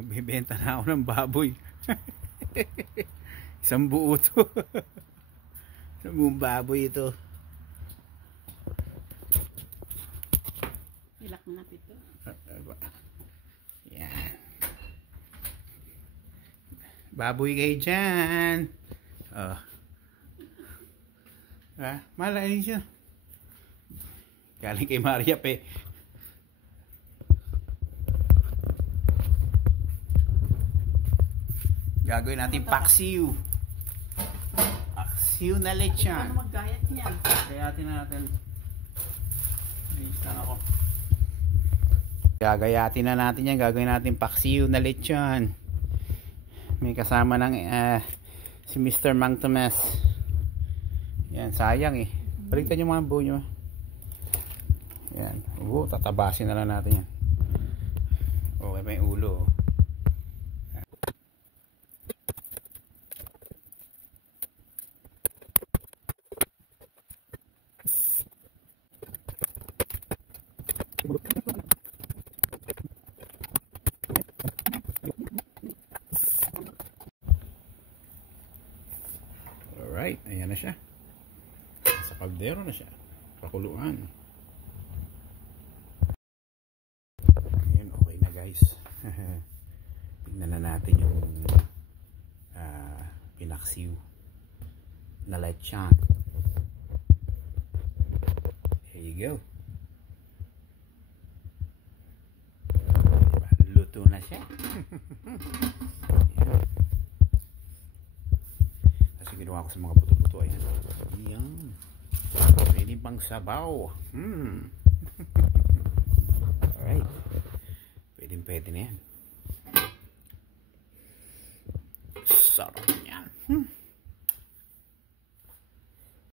Magbebenta na ako ng baboy. Isang buo to. Isang buong baboy ito. Ilak na ito. Yan. Baboy kayo dyan. Oh. Malay siya. Galing kay Maria pe. Gagawin natin paksiw. Paksiw na lechon. Ano maggayat niyan? Gayatin natin. Bilis ako. Gagayatin na natin yan. Gagawin natin paksiw na lechon. May kasama ng si Mr. Mang Tomas. Yan, sayang eh. Baliktad yung mga buo nyo. Yan. Tatabasin na lang natin yan. Okay pa yung ulo. Alright, ayan na siya. Sa kaldero na siya. Pakuluan. Ayan, okay na guys. Tignan na natin yung pinaksiw na lechon. There you go. Luto na siya. Kasi ginawa ko sa mga buto-buto. Ayan. Ayan. Pwede pang sabaw. Alright. Pwede na yan. Sarap yan.